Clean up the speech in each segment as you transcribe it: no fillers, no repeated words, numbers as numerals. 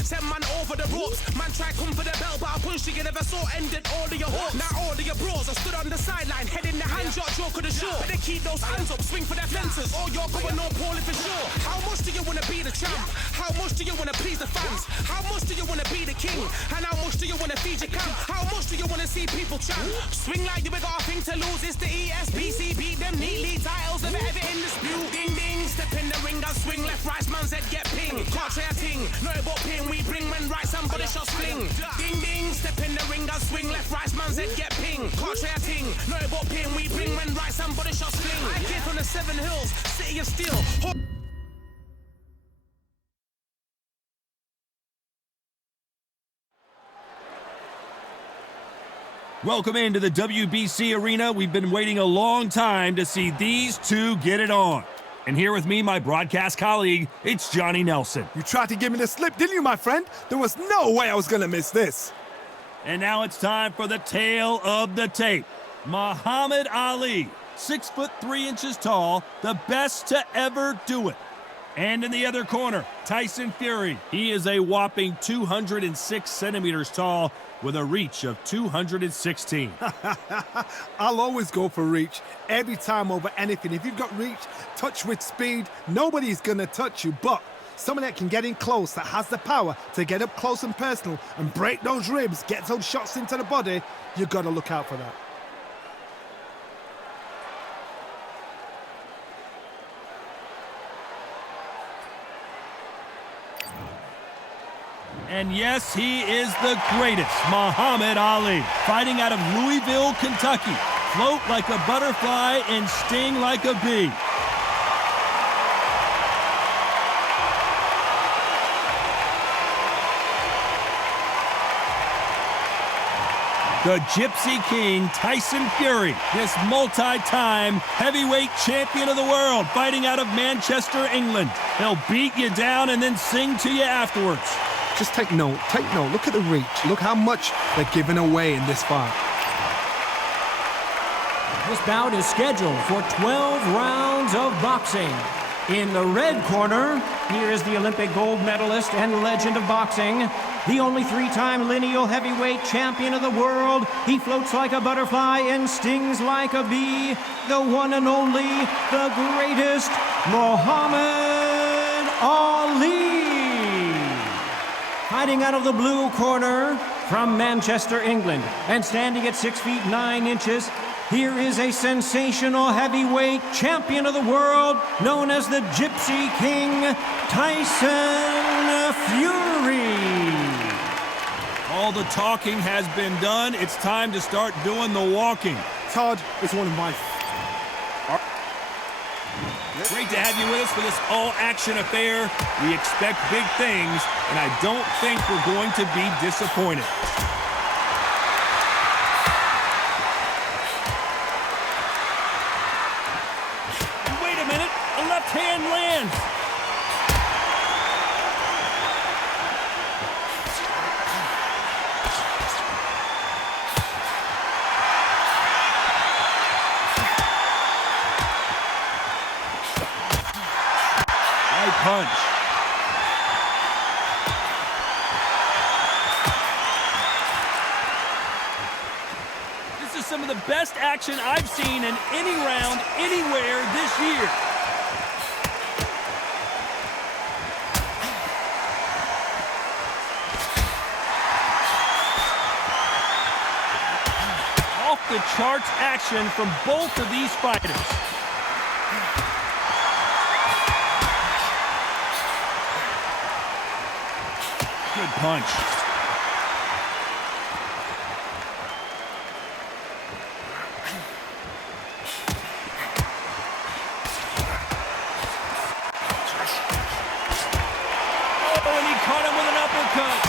Send man over the ropes. Man try come for the bell, but I punch you never saw ended all of your hopes. Now all of your bros are stood on the sideline, head in the hands, your joke of the show. But they keep those hands up, swing for their fences. Or you're going on poorly for sure. How much do you wanna be the champ? How much do you wanna please the fans? How much do you wanna be the king? And how much do you wanna feed your camp? How much do you wanna see people chant? Swing like you ain't got a thing to lose. It's the ESPC, beat them neatly. Titles never ever in dispute. Ding ding, step in the ring and swing. Left right man's head get ping. Can't try a thing, no but ping. We bring when right somebody shot fling. Ding ding, step in the ring and swing. Left right man's head get ping. Can't try a thing, no but ping. We bring when right somebody shot fling. I came from the 7 Hills, city of steel. Welcome into the WBC arena. We've been waiting a long time to see these two get it on. And here with me, my broadcast colleague, it's Johnny Nelson. You tried to give me the slip, didn't you, my friend? There was no way I was going to miss this. And now it's time for the tale of the tape. Muhammad Ali, 6'3" tall, the best to ever do it. And in the other corner, Tyson Fury. He is a whopping 206 centimeters tall with a reach of 216. I'll always go for reach every time over anything. If you've got reach, touch with speed, nobody's going to touch you. But someone that can get in close, that has the power to get up close and personal and break those ribs, get those shots into the body, you've got to look out for that. And yes, he is the greatest, Muhammad Ali, fighting out of Louisville, Kentucky. Float like a butterfly and sting like a bee. The Gypsy King, Tyson Fury, this multi-time heavyweight champion of the world, fighting out of Manchester, England. He'll beat you down and then sing to you afterwards. Just take note, look at the reach, look how much they're giving away in this fight. This bout is scheduled for 12 rounds of boxing. In the red corner, here is the Olympic gold medalist and legend of boxing, the only 3-time lineal heavyweight champion of the world. He floats like a butterfly and stings like a bee, the one and only, the greatest, Muhammad Ali. Fighting out of the blue corner from Manchester, England, and standing at 6 feet 9 inches, here is a sensational heavyweight champion of the world, known as the Gypsy King, Tyson Fury. All the talking has been done. It's time to start doing the walking. Todd is one of my... Great to have you with us for this all-action affair. We expect big things, and I don't think we're going to be disappointed. Wait a minute, a left hand lands. Punch. This is some of the best action I've seen in any round, anywhere this year. Off the charts action from both of these fighters. Good punch. Oh, and he caught him with an uppercut.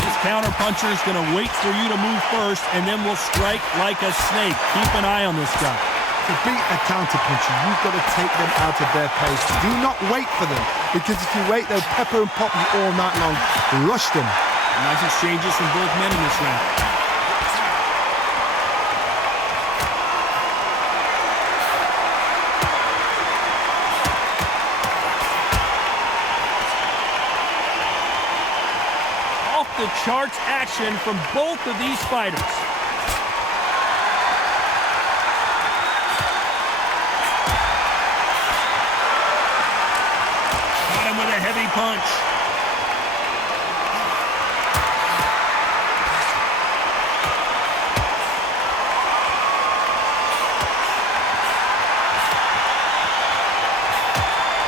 This counterpuncher is going to wait for you to move first, and then will strike like a snake. Keep an eye on this guy. To beat a counterpuncher, you've got to take them out of their pace. Do not wait for them, because if you wait, they'll pepper and pop you all night long. Rush them. Nice exchanges from both men in this round. off-the-charts action from both of these fighters. Got him with a heavy punch.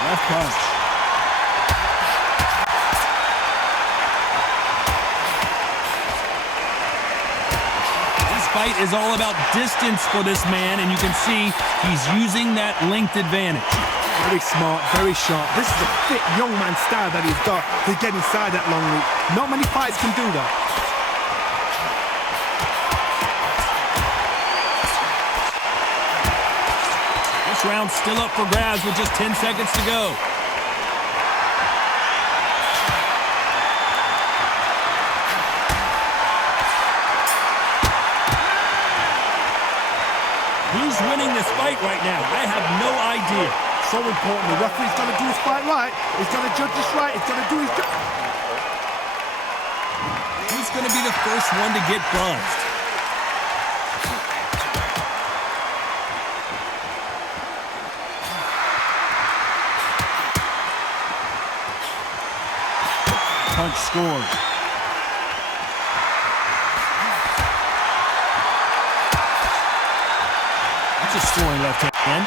Left punch. This fight is all about distance for this man, and you can see he's using that length advantage. Very smart, very sharp. This is a fit young man style that he's got to get inside that long reach. Not many fights can do that. This round's still up for grabs with just 10 seconds to go. Who's winning this fight right now? I have no idea. So important. The referee's got to do his fight right. He's got to judge this right. He's got to do his job. Who's going to be the first one to get buzzed? Punch scored. That's a scoring left hand.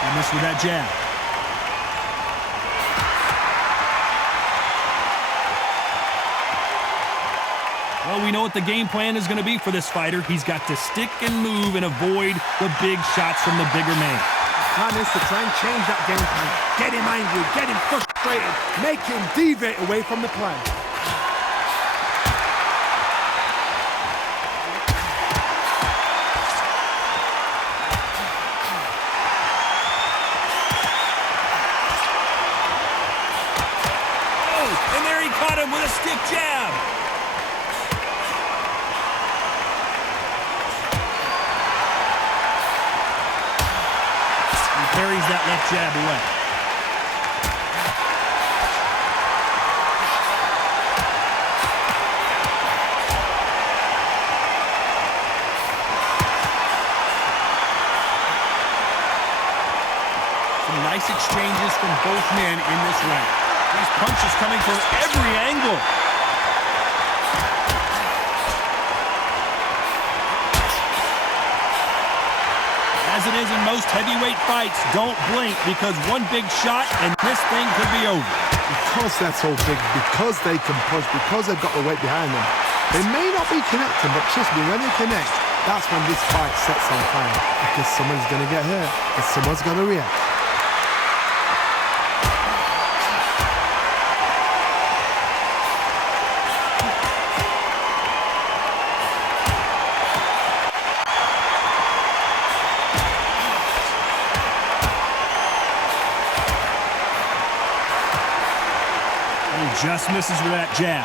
He missed with that jab. Well, we know what the game plan is going to be for this fighter. He's got to stick and move and avoid the big shots from the bigger man. Plan is to try and change that game plan. Get him angry, get him frustrated, make him deviate away from the plan. Oh, and there he caught him with a stiff jab. Carries that left jab away. Some nice exchanges from both men in this round. These punches coming from every angle. As it is in most heavyweight fights, don't blink because one big shot and this thing could be over. Because they're so big, because they can punch, because they've got the weight behind them. They may not be connecting, but trust me, when they connect, that's when this fight sets on fire. Because someone's going to get hurt and someone's going to react. Just misses with that jab.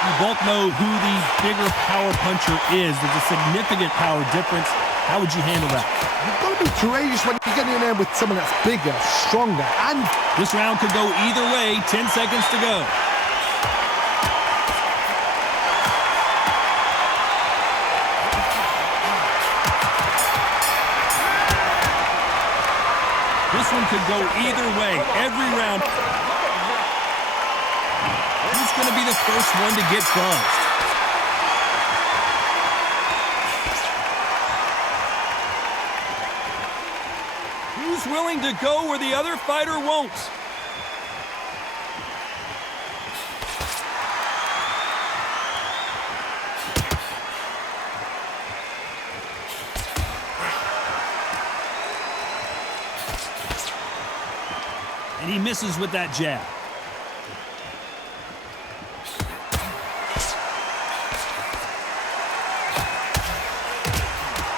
You both know who the bigger power puncher is. There's a significant power difference. How would you handle that? You've got to be courageous when you get in there with someone that's bigger, stronger, and... This round could go either way. 10 seconds to go. This one could go either way, every round. Who's going to be the first one to get buzzed? Who's willing to go where the other fighter won't? And he misses with that jab.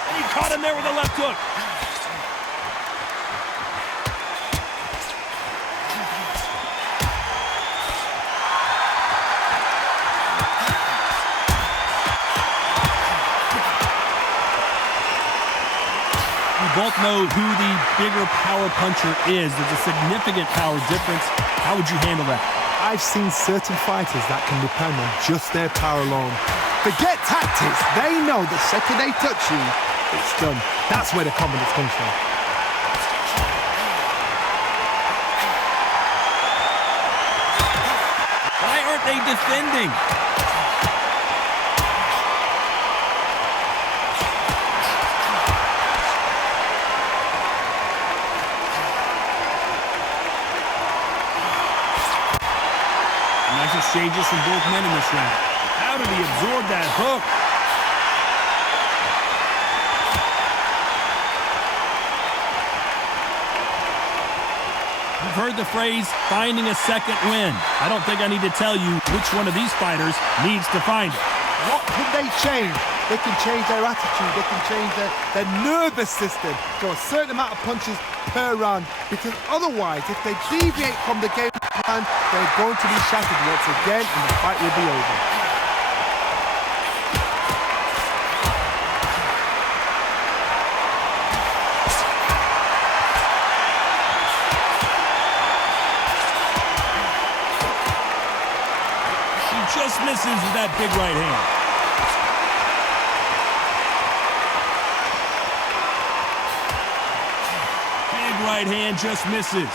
And he caught him there there with a left hook. We both know who the bigger power puncher is. There's a significant power difference. How would you handle that? I've seen certain fighters that can depend on just their power alone. Forget tactics. They know the second they touch you, it's done. That's where the confidence comes from. Why aren't they defending? Nice exchanges from both men in this round. How did he absorb that hook? You've heard the phrase, finding a second win. I don't think I need to tell you which one of these fighters needs to find it. What can they change? They can change their attitude. They can change their nervous system to a certain amount of punches per round. Because otherwise, if they deviate from the game plan, they're going to be shattered once again and the fight will be over. Just misses with that big right hand. Big right hand just misses.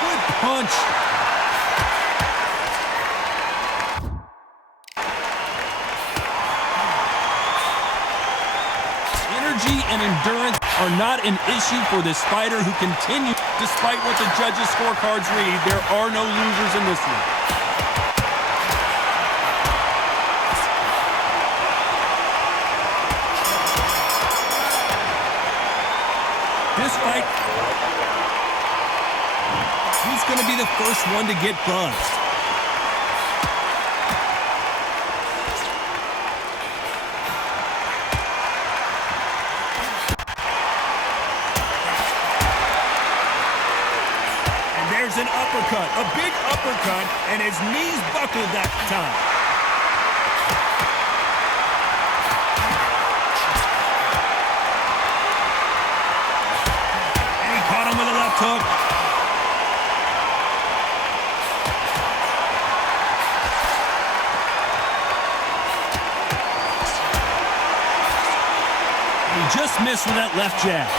Good punch. Energy and endurance are not an issue for this fighter who continues. Despite what the judges' scorecards read, there are no losers in this one. This fight, who's going to be the first one to get buzzed? There's an uppercut, a big uppercut, and his knees buckled that time. And he caught him with a left hook. And he just missed with that left jab.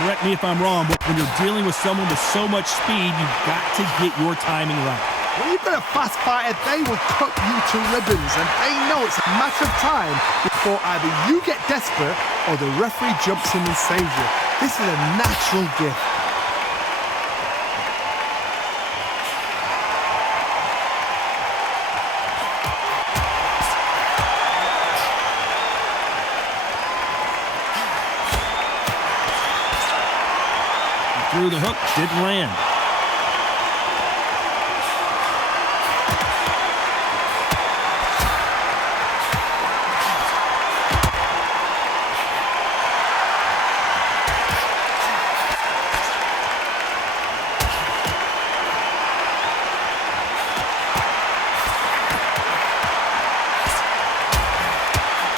Correct me if I'm wrong, but when you're dealing with someone with so much speed, you've got to get your timing right. When you've got a fast fighter, they will cut you to ribbons, and they know it's a matter of time before either you get desperate or the referee jumps in and saves you. This is a natural gift. Through the hook, didn't land.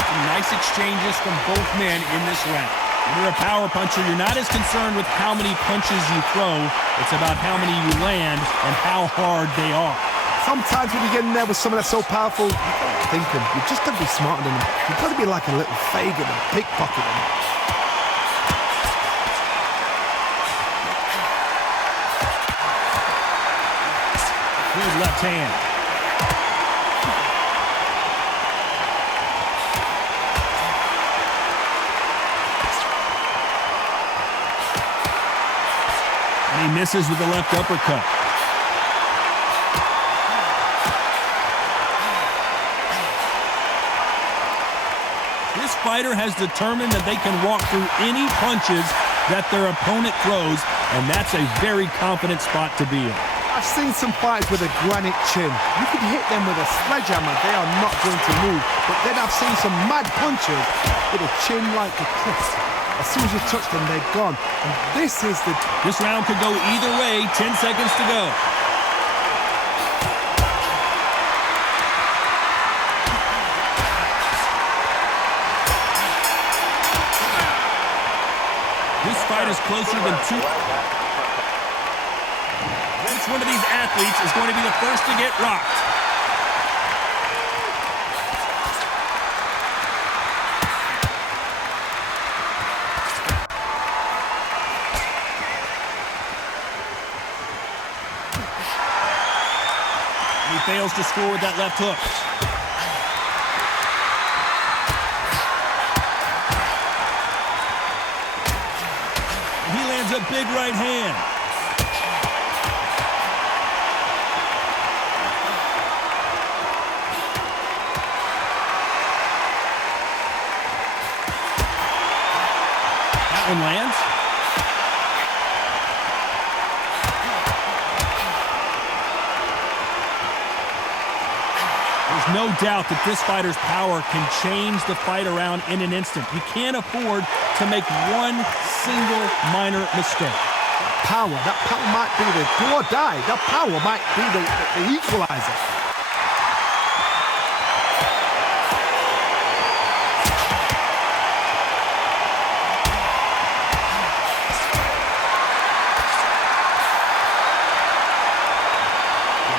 Some nice exchanges from both men in this round. When you're a power puncher, you're not as concerned with how many punches you throw. It's about how many you land and how hard they are. Sometimes when you get in there with someone that's so powerful, you gotta think them. You've just got to be smarter than them. You've got to be like a little Fagin and pickpocket them. Good left hand. And he misses with the left uppercut. This fighter has determined that they can walk through any punches that their opponent throws, and that's a very confident spot to be in. I've seen some fighters with a granite chin. You could hit them with a sledgehammer, they are not going to move. But then I've seen some mad punchers with a chin like a cliff. As soon as you touch them, they're gone. And this round could go either way. 10 seconds to go. This fight is closer than two. Which one of these athletes is going to be the first to get rocked? He fails to score with that left hook. He lands a big right hand. That one lands. There's no doubt that this fighter's power can change the fight around in an instant. You can't afford to make one single minor mistake. that power might be the do or die. That power might be the equalizer.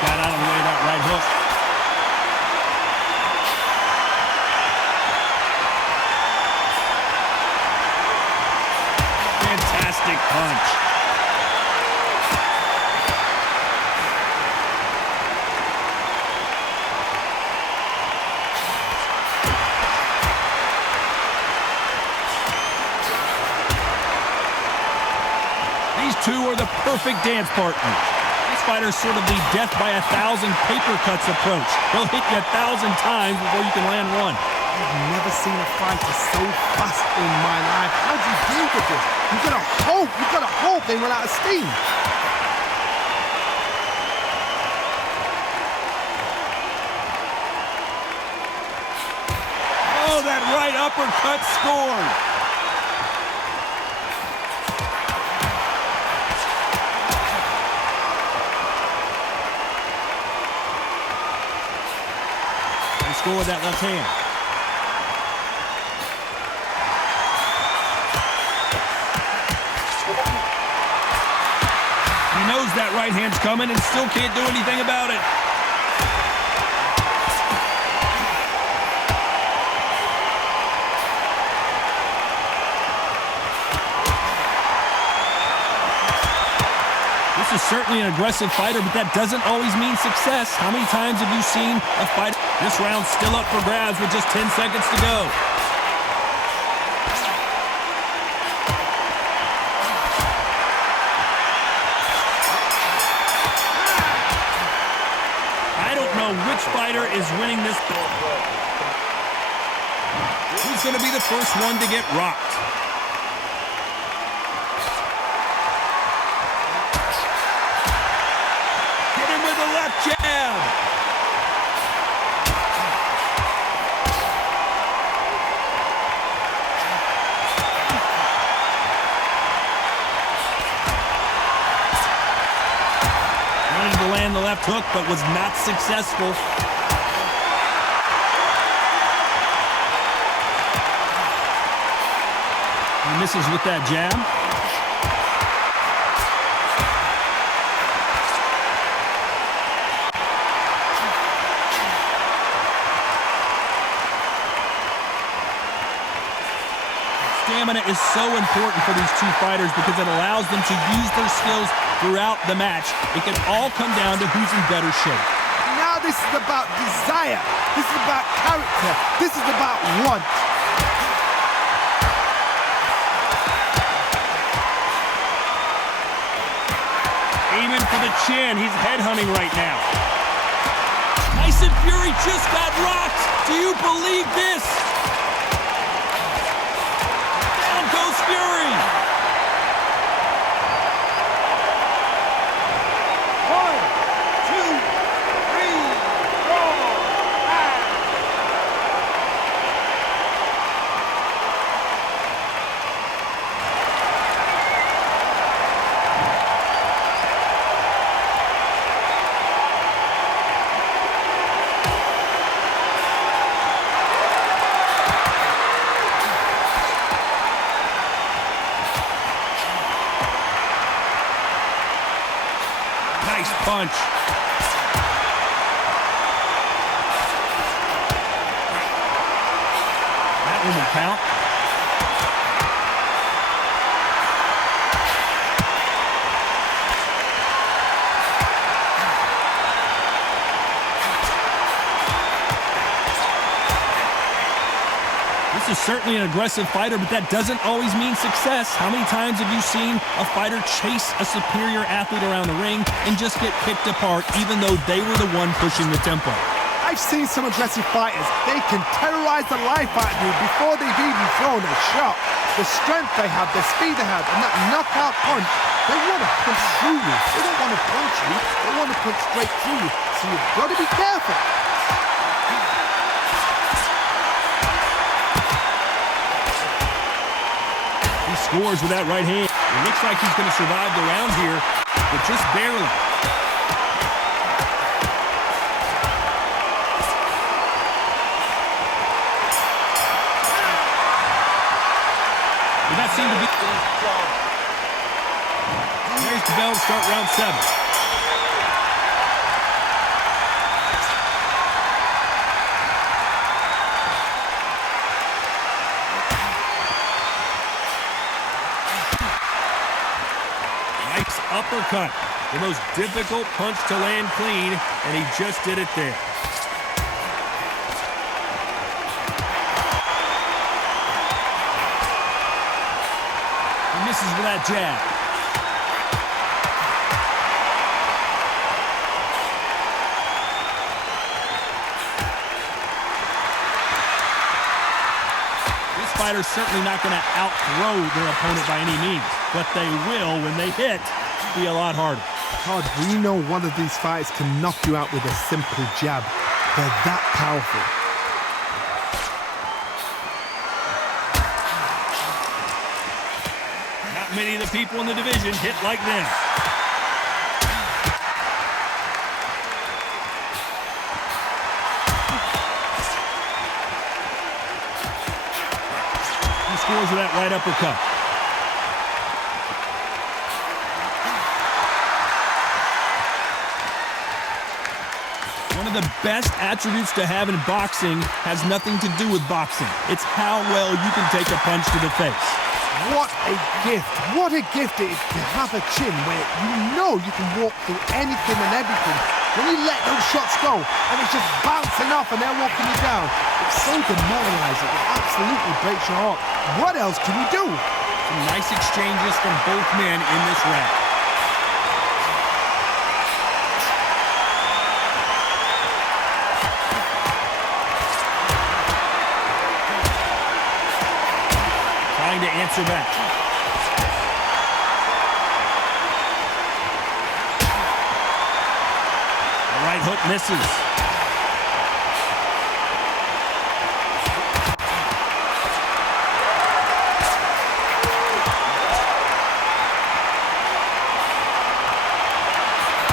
Got out of the way of that right hook. Fantastic punch. These two are the perfect dance partners. This fighter's sort of the death by 1,000 paper cuts approach. He'll hit you 1,000 times before you can land one. I've never seen a fighter so fast in my life. How do you deal with this? You've got to hope they run out of steam. Oh, that right uppercut scored. Score with that left hand. He knows that right hand's coming and still can't do anything about it. This is certainly an aggressive fighter, but that doesn't always mean success. How many times have you seen a fighter? This round's still up for grabs with just 10 seconds to go. I don't know which fighter is winning this. Who's going to be the first one to get rocked? Hit him with a left jab. To land the left hook, but was not successful. He misses with that jab. Stamina is so important for these two fighters because it allows them to use their skills throughout the match. It can all come down to who's in better shape. Now this is about desire. This is about character. This is about want. Aiming for the chin. He's headhunting right now. Tyson Fury just got rocked. Do you believe this? Nice punch. That one will count. This is certainly an aggressive fighter, but that doesn't always mean success. How many times have you seen a fighter chase a superior athlete around the ring and just get picked apart even though they were the one pushing the tempo? I've seen some aggressive fighters. They can terrorize the life out of you before they've even thrown a shot. The strength they have, the speed they have, and that knockout punch, they want to punch through you. They don't want to punch you. They want to punch straight through you. So you've got to be careful. Scores with that right hand. It looks like he's going to survive the round here, but just barely. Did that seem to be... There's the bell to start round 7. Uppercut, the most difficult punch to land clean, and he just did it there. He misses with that jab. This fighter's certainly not going to outthrow their opponent by any means, but they will when they hit. Be a lot harder. Todd, we know one of these fighters can knock you out with a simple jab. They're that powerful. Not many of the people in the division hit like them. He scores with that right uppercut. The best attributes to have in boxing has nothing to do with boxing. It's how well you can take a punch to the face. What a gift. What a gift it is to have a chin where you know you can walk through anything and everything. When you let those shots go and it's just bouncing off and they're walking you down, it's so demoralizing. It absolutely breaks your heart. What else can you do? Some nice exchanges from both men in this round. To answer back. The right hook misses.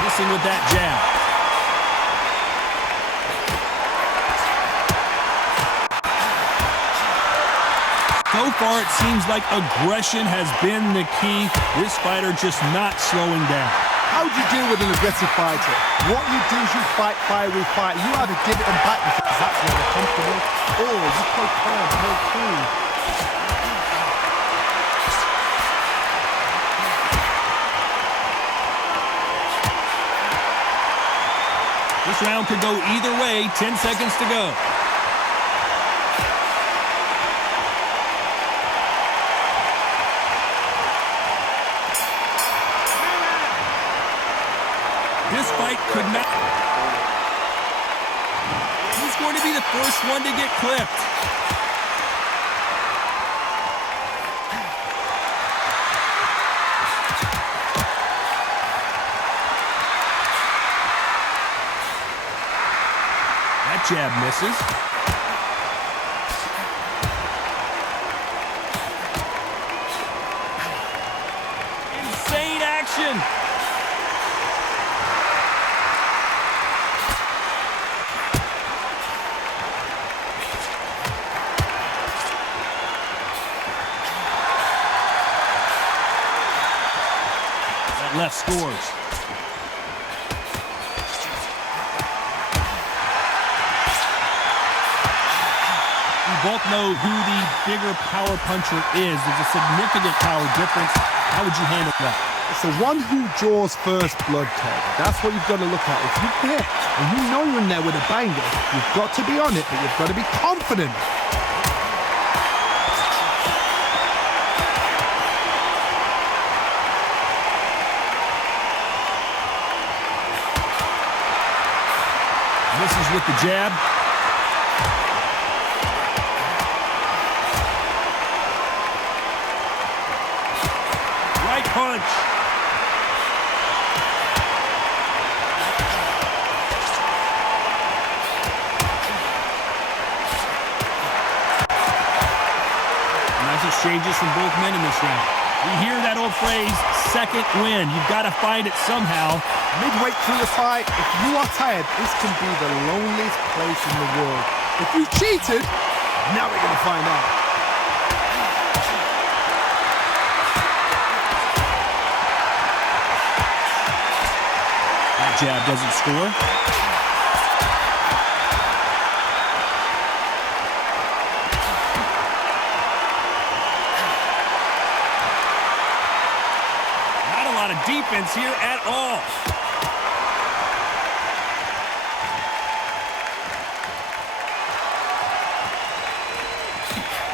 Missing with that jab. So far, it seems like aggression has been the key. This fighter just not slowing down. How do you deal with an aggressive fighter? What you do is you fight fire with fire. You either give it them back because that's where they're comfortable, or you play calm, play cool. This round could go either way. 10 seconds to go. This fight could not... Who's going to be the first one to get clipped? That jab misses. Insane action! Left scores. both know who the bigger power puncher is. There's a significant power difference. How would you handle that? It's the one who draws first blood, Ted. That's what you've got to look at. If you hit and you know you're in there with a banger, you've got to be on it, but you've got to be confident. Misses with the jab. Right punch. Nice exchanges from both men in this round. We hear that old phrase, second win. You've got to find it somehow. Midway through the fight, if you are tired, this can be the loneliest place in the world. If you cheated, now we're going to find out. That jab doesn't score. Not a lot of defense here at all.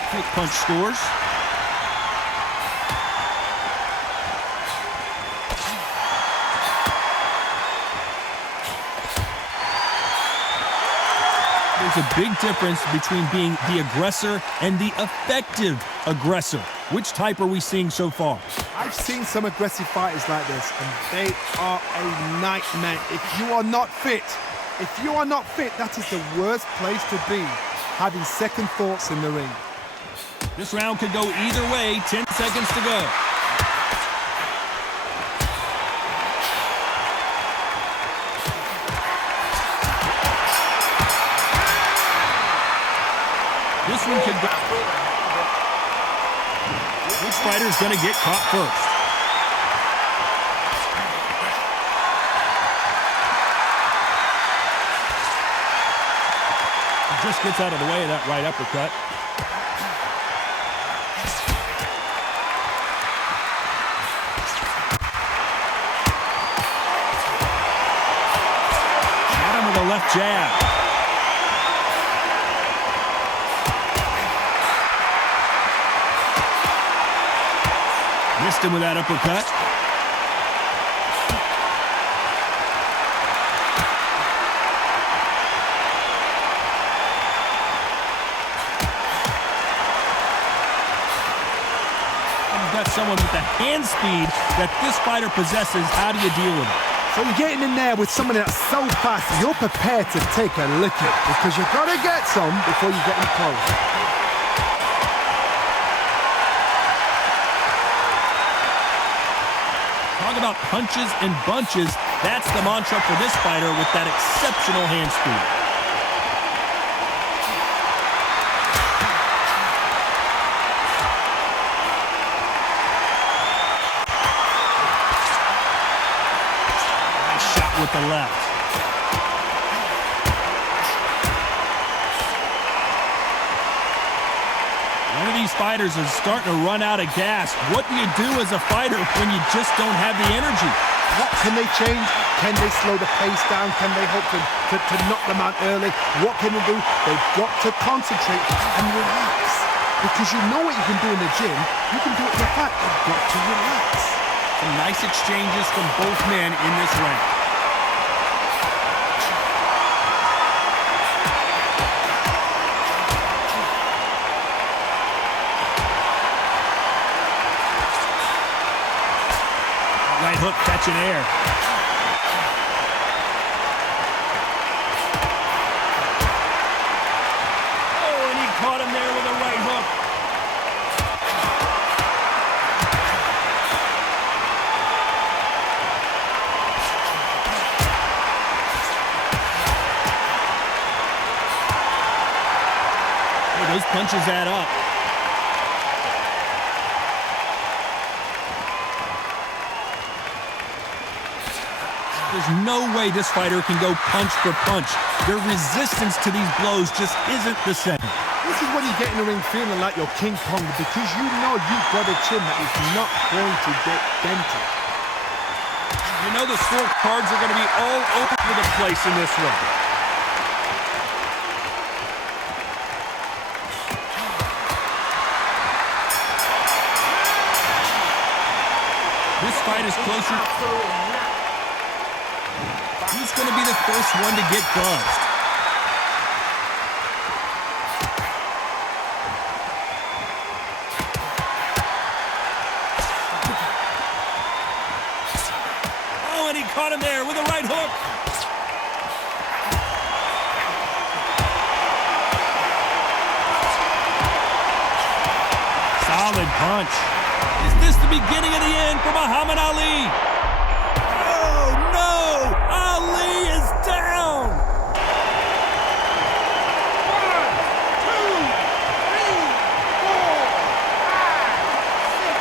Quick punch scores. There's a big difference between being the aggressor and the effective aggressor. Which type are we seeing so far? I've seen some aggressive fighters like this, and they are a nightmare. If you are not fit, that is the worst place to be, having second thoughts in the ring. This round could go either way. 10 seconds to go. This one could go. Which fighter's going to get caught first? He just gets out of the way of that right uppercut. Got him with a left jab. Missed him with that uppercut. You've got someone with the hand speed that this fighter possesses. How do you deal with it? So you're getting in there with someone that's so fast, you're prepared to take a licking because you've got to get some before you get in close. Talk about punches and bunches. That's the mantra for this fighter with that exceptional hand speed. Nice shot with the left. One of these fighters is starting to run out of gas. What do you do as a fighter when you just don't have the energy? What can they change? Can they slow the pace down? Can they hope to knock them out early? What can they do? They've got to concentrate and relax. Because you know what you can do in the gym. You can do it in the fight. You've got to relax. Some nice exchanges from both men in this round. Right hook catching air. Oh, and he caught him there with a right hook. Hey, those punches add up. There's no way this fighter can go punch for punch. Their resistance to these blows just isn't the same. This is when you get in the ring feeling like you're King Kong because you know you've got a chin that is not going to get dented. You know the scorecards are going to be all over the place in this one. This fight is closer. Who's going to be the first one to get buzzed? Oh, and he caught him there with a right hook. Solid punch. Is this the beginning of the end for Muhammad Ali? Oh, no! Ali is down! 1, 2, 3, 4, 5, 6.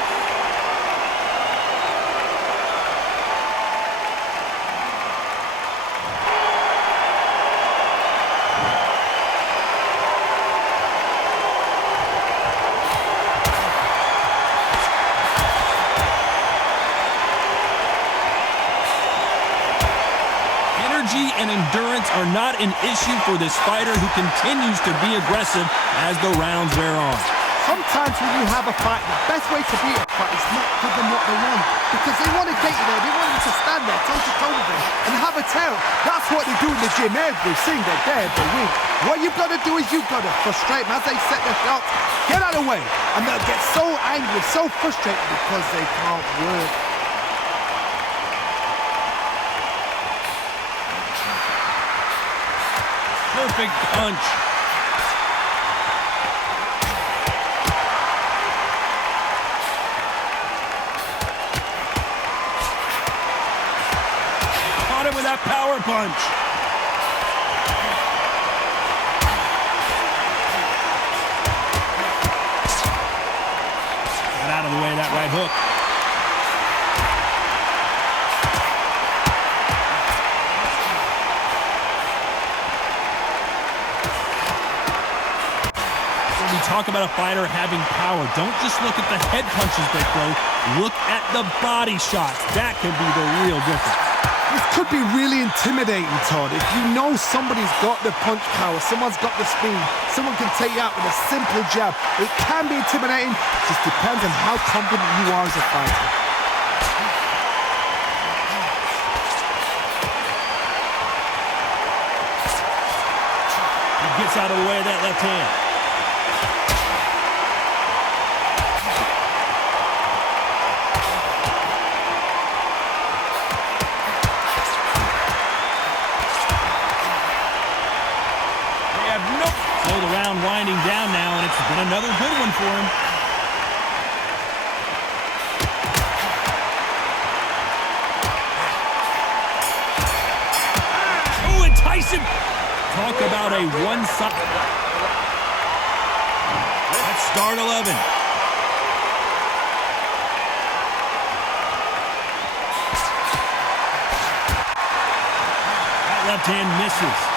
Energy and endurance are not an issue for this fighter who continues to be aggressive as the rounds wear on. Sometimes when you have a fight, the best way to beat a fight is not give them what they want. Because they want to get you there, they want you to stand there, toe-to-toe with them, and have a tail. That's what they do in the gym every single day of the week. What you've got to do is you've got to frustrate them as they set their shots, get out of the way, and they'll get so angry, so frustrated because they can't work. Perfect punch. Caught him with that power punch. Get out of the way of that right hook. Talk about a fighter having power. Don't just look at the head punches they throw. Look at the body shots. That can be the real difference. This could be really intimidating, Todd. If you know somebody's got the punch power, someone's got the speed, someone can take you out with a simple jab. It can be intimidating. Just depends on how confident you are as a fighter. He gets out of the way of that left hand. So the round winding down now, and it's been another good one for him. Oh, and Tyson! Talk about a one-sided. Let's start 11. That left hand misses.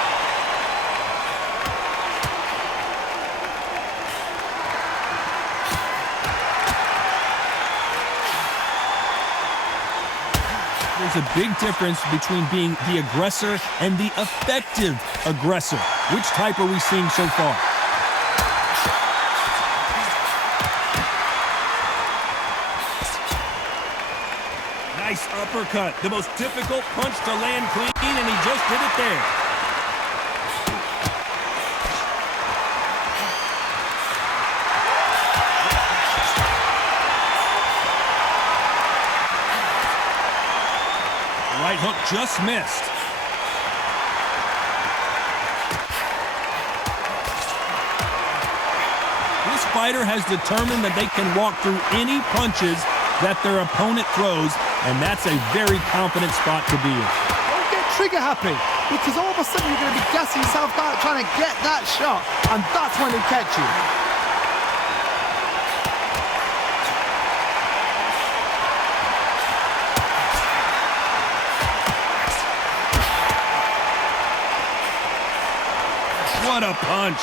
There's a big difference between being the aggressor and the effective aggressor. Which type are we seeing so far? Nice uppercut. The most difficult punch to land clean, and he just did it there. Right hook just missed. This fighter has determined that they can walk through any punches that their opponent throws, and that's a very confident spot to be in. Don't get trigger happy, because all of a sudden you're going to be gassing yourself out trying to get that shot, and that's when they catch you. What a punch.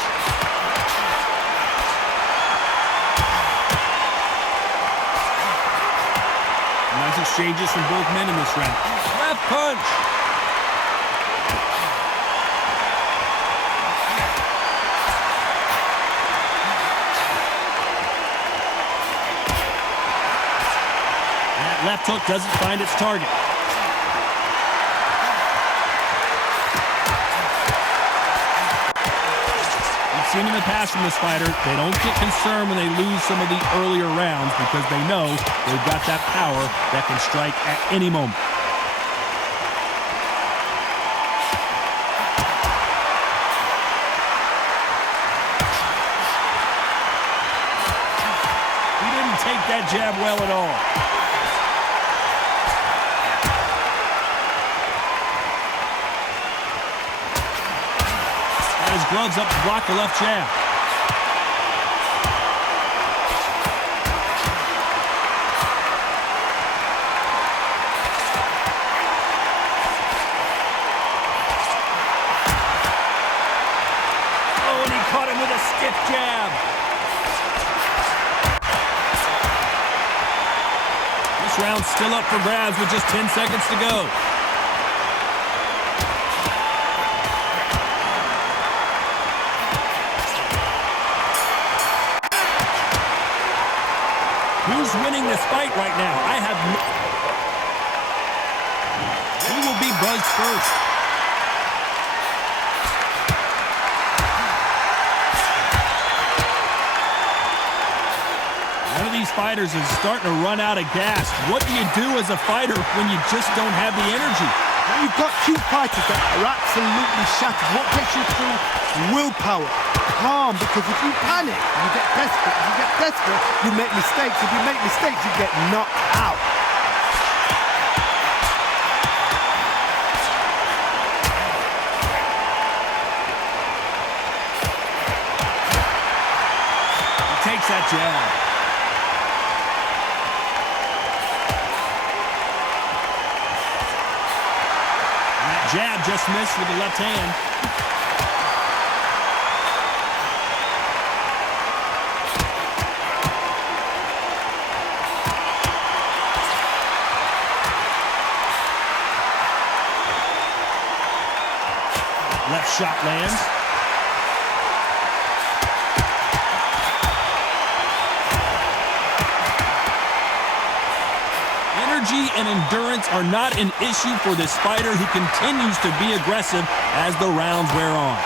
exchanges from both men in this round. Left punch. That left hook doesn't find its target. Seen in the past from this fighter, they don't get concerned when they lose some of the earlier rounds because they know they've got that power that can strike at any moment. He didn't take that jab well at all. His gloves up to block the left jab. Oh, and he caught him with a stiff jab. This round's still up for grabs with just 10 seconds to go. Who's winning this fight right now? I have no... He will be buzzed first. One of these fighters is starting to run out of gas. What do you do as a fighter when you just don't have the energy? Now you've got two fighters that are absolutely shattered. What gets you through? Willpower. Calm, because if you panic, you get desperate. If you get desperate, you make mistakes. If you make mistakes, you get knocked out. He takes that jab. And that jab just missed with the left hand. Left shot lands. Energy and endurance are not an issue for this fighter who continues to be aggressive as the rounds wear on.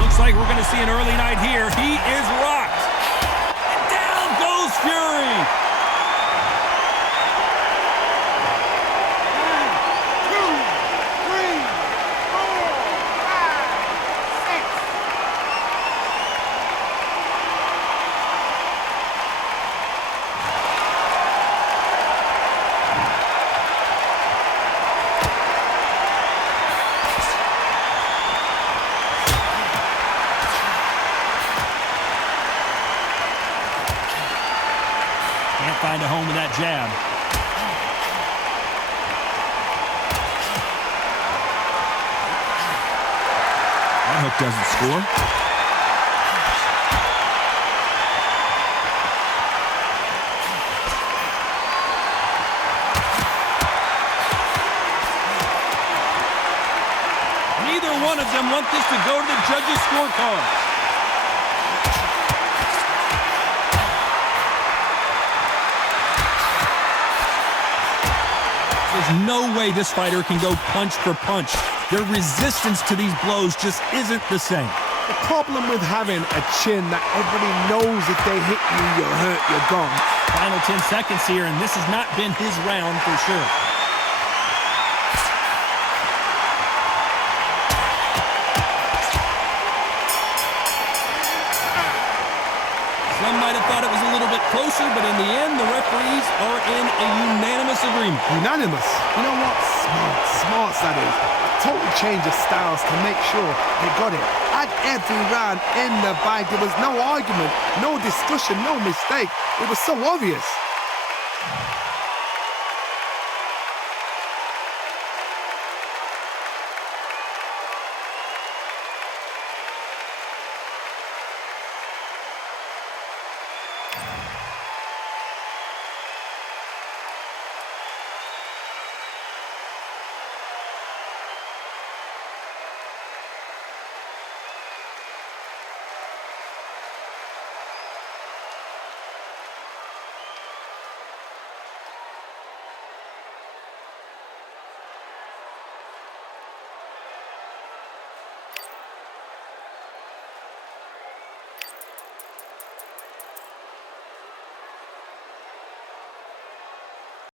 Looks like we're going to see an early night here. He is rocked. Fury! Can't find a home with that jab. That hook doesn't score. Neither one of them want this to go to the judges' scorecard. There's no way this fighter can go punch for punch. Their resistance to these blows just isn't the same. The problem with having a chin that everybody knows if they hit you, you're hurt, you're gone. Final 10 seconds here, and this has not been his round for sure. Some might have thought it was a little bit closer, but in the end, the referees are in a unanimous agreement. Unanimous. You know what? Smart that is. Total change of styles to make sure they got it. At every round in the bag, there was no argument, no discussion, no mistake. It was so obvious.